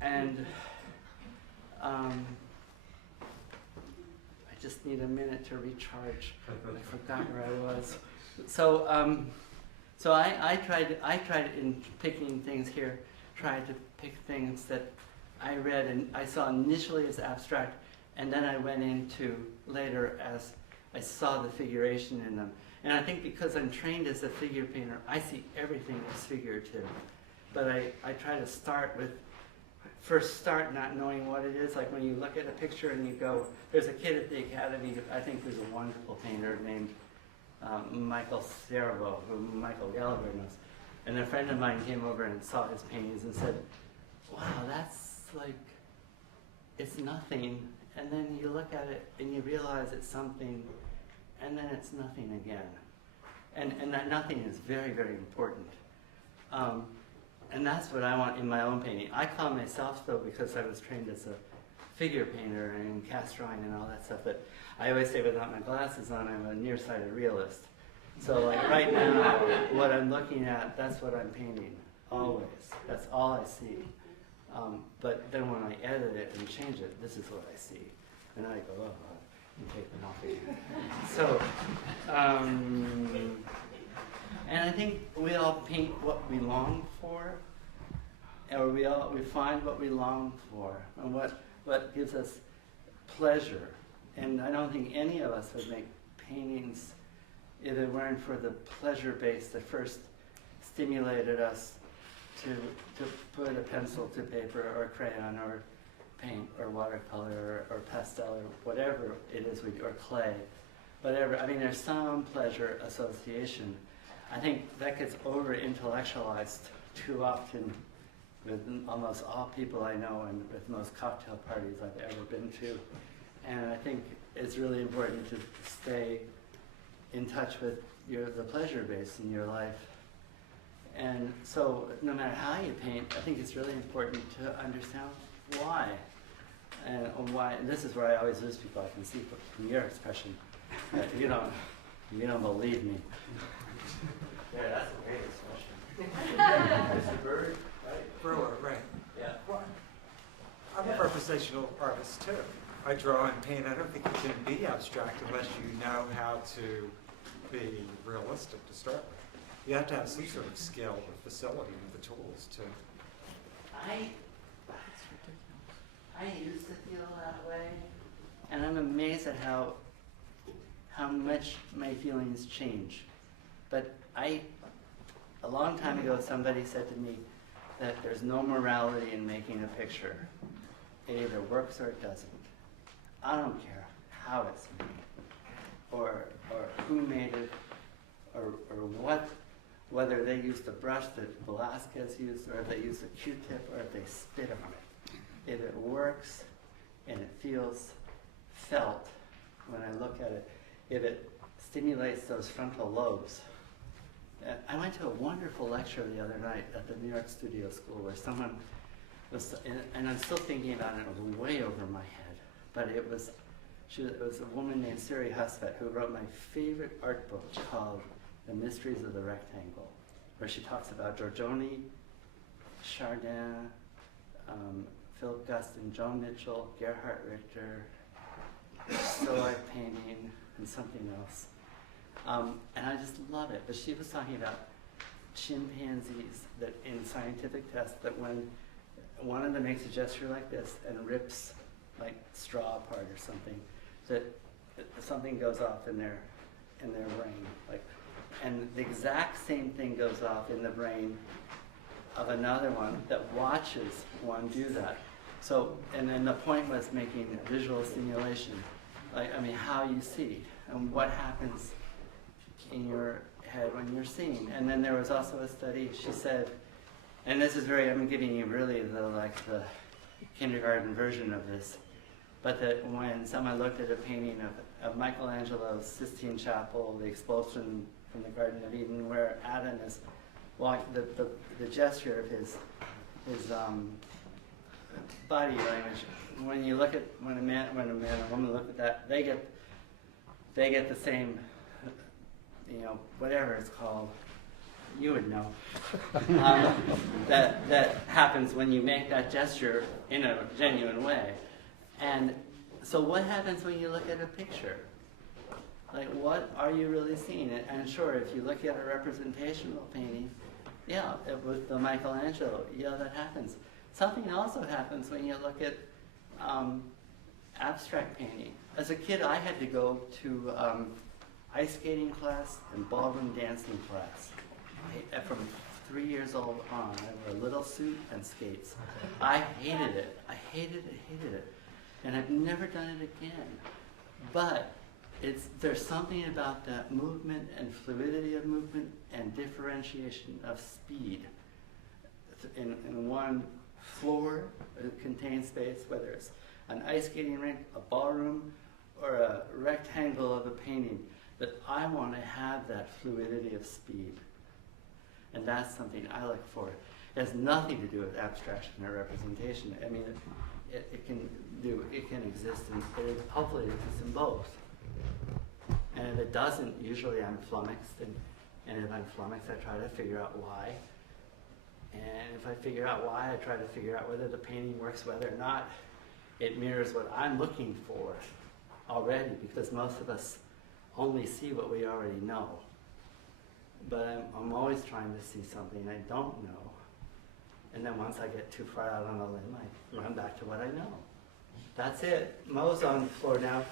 And I just need a minute to recharge. I forgot where I was. So, I tried in picking things here, tried to pick things that I read and I saw initially as abstract, and then I went into later as I saw the figuration in them. And I think because I'm trained as a figure painter, I see everything as figurative. But I try to first start not knowing what it is. Like when you look at a picture and you go, there's a kid at the academy, I think who's a wonderful painter named Michael Cervo, who Michael Gallagher knows. And a friend of mine came over and saw his paintings and said, wow, that's like, it's nothing. And then you look at it and you realize it's something, and then it's nothing again. And that nothing is very, very important. And that's what I want in my own painting. I call myself, though, because I was trained as a figure painter and cast drawing and all that stuff, but I always say without my glasses on, I'm a nearsighted realist. So like right now, what I'm looking at, that's what I'm painting, always. That's all I see. But then when I edit it and change it, this is what I see. And I go, oh, and take them off again. So, and I think we all paint what we long for, or we find what we long for, and what gives us pleasure. And I don't think any of us would make paintings if it weren't for the pleasure base that first stimulated us to put a pencil to paper or crayon or paint or watercolor or pastel or whatever it is, or clay, whatever. I mean, there's some pleasure association. I think that gets over-intellectualized too often with almost all people I know and with most cocktail parties I've ever been to. And I think it's really important to stay in touch with the pleasure base in your life. And so no matter how you paint, I think it's really important to understand why. And why, and this is where I always lose people. I can see from your expression that you don't believe me. Yeah, that's a great expression. It's a bird, right? Brewer, right. Yeah. Well, I'm a representational artist too. I draw and paint. I don't think you can be abstract unless you know how to be realistic to start with. You have to have some sort of skill or facility with the tools too. I used to feel that way, and I'm amazed at how much my feelings change. But a long time ago, somebody said to me that there's no morality in making a picture. It either works or it doesn't. I don't care how it's made, or who made it, or whether they used the brush that Velázquez used, or if they used a Q-tip, or if they spit on it. If it works and it feels felt when I look at it, if it stimulates those frontal lobes. I went to a wonderful lecture the other night at the New York Studio School where someone was, and I'm still thinking about it, it was way over my head, but it was a woman named Siri Husvet who wrote my favorite art book called The Mysteries of the Rectangle, where she talks about Giorgione, Chardin, Philip Guston, Joan Mitchell, Gerhard Richter, stoic painting, and something else. And I just love it. But she was talking about chimpanzees that in scientific tests that when one of them makes a gesture like this and rips like straw apart or something, that something goes off in their brain. And the exact same thing goes off in the brain of another one that watches one do that. So, and then the point was making visual stimulation, how you see and what happens in your head when you're seeing. And then there was also a study, she said, and this is I'm giving you really the kindergarten version of this, but that when someone looked at a painting of Michelangelo's Sistine Chapel, the expulsion from the Garden of Eden, where Adam is the gesture of his body language. When a man and woman look at that, they get the same, whatever it's called, you would know, that happens when you make that gesture in a genuine way. And so what happens when you look at a picture? Like, what are you really seeing? And sure, if you look at a representational painting, yeah, with the Michelangelo, yeah, that happens. Something also happens when you look at abstract painting. As a kid, I had to go to ice skating class and ballroom dancing class. From 3 years old on, I wore a little suit and skates. I hated it. I hated it. And I've never done it again. But there's something about that movement and fluidity of movement and differentiation of speed. In one floor, a contained space, whether it's an ice skating rink, a ballroom, or a rectangle of a painting, that I want to have that fluidity of speed. And that's something I look for. It has nothing to do with abstraction or representation. I mean, it can exist in, hopefully it exists in both. And if it doesn't, usually I'm flummoxed, and if I'm flummoxed, I try to figure out why. And if I figure out why, I try to figure out whether the painting works, whether or not it mirrors what I'm looking for already, because most of us only see what we already know. But I'm always trying to see something I don't know. And then once I get too far out on a limb, I run back to what I know. That's it. Mo's on the floor now.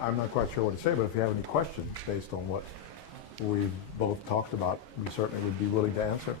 I'm not quite sure what to say, but if you have any questions based on what we've both talked about, we certainly would be willing to answer.